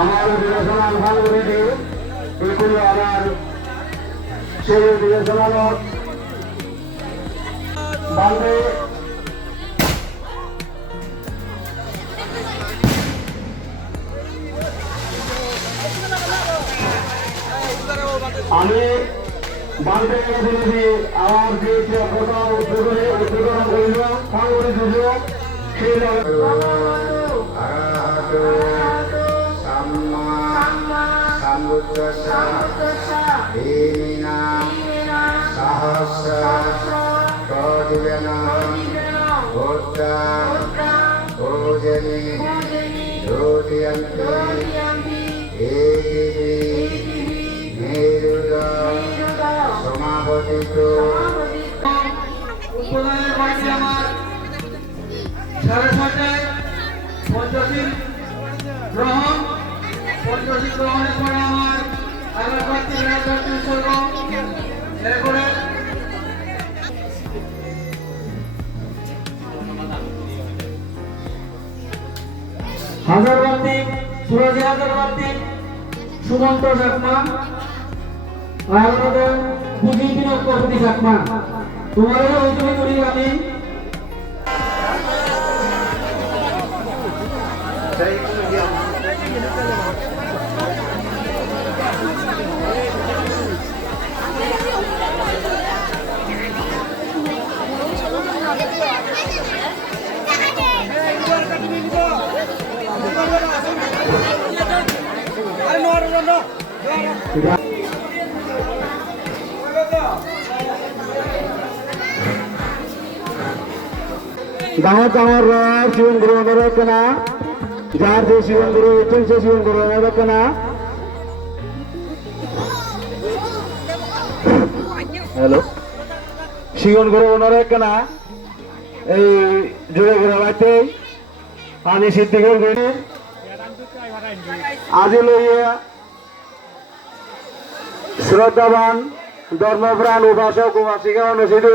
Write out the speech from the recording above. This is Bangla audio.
আমার বিবেচনার ভালোগুলি দিয়ে এগুলো আমার সেই বিবেচনার বান্ধে আমি বান্ধে দিয়েছি আমার যে প্রথম উদ্বোধন করিল সাংগঠনিক দুর্যোগ সেই সমাপতিত সাড়ে ছটায় পঞ্চাশী গ্রহণ গ্রহণের পরে আমার এলাকার উৎসর্গ এরপরে হাজারবাতি সুরাজি হাজারবাতি সুমন্ত চাকমা আর আমাদের বুঝি বিনোদ কপতি চাকমা তোমার ঐতিহ্য করি আমি गाँव शिवन गुरु जार से शिवन गुरु से शिवन गुरु हेलो शिवन गुरु जुड़े गए पानी सिद्धि आज लइया श्रद्धावान धर्मप्राण उपासक उपासिका अनुष्ठित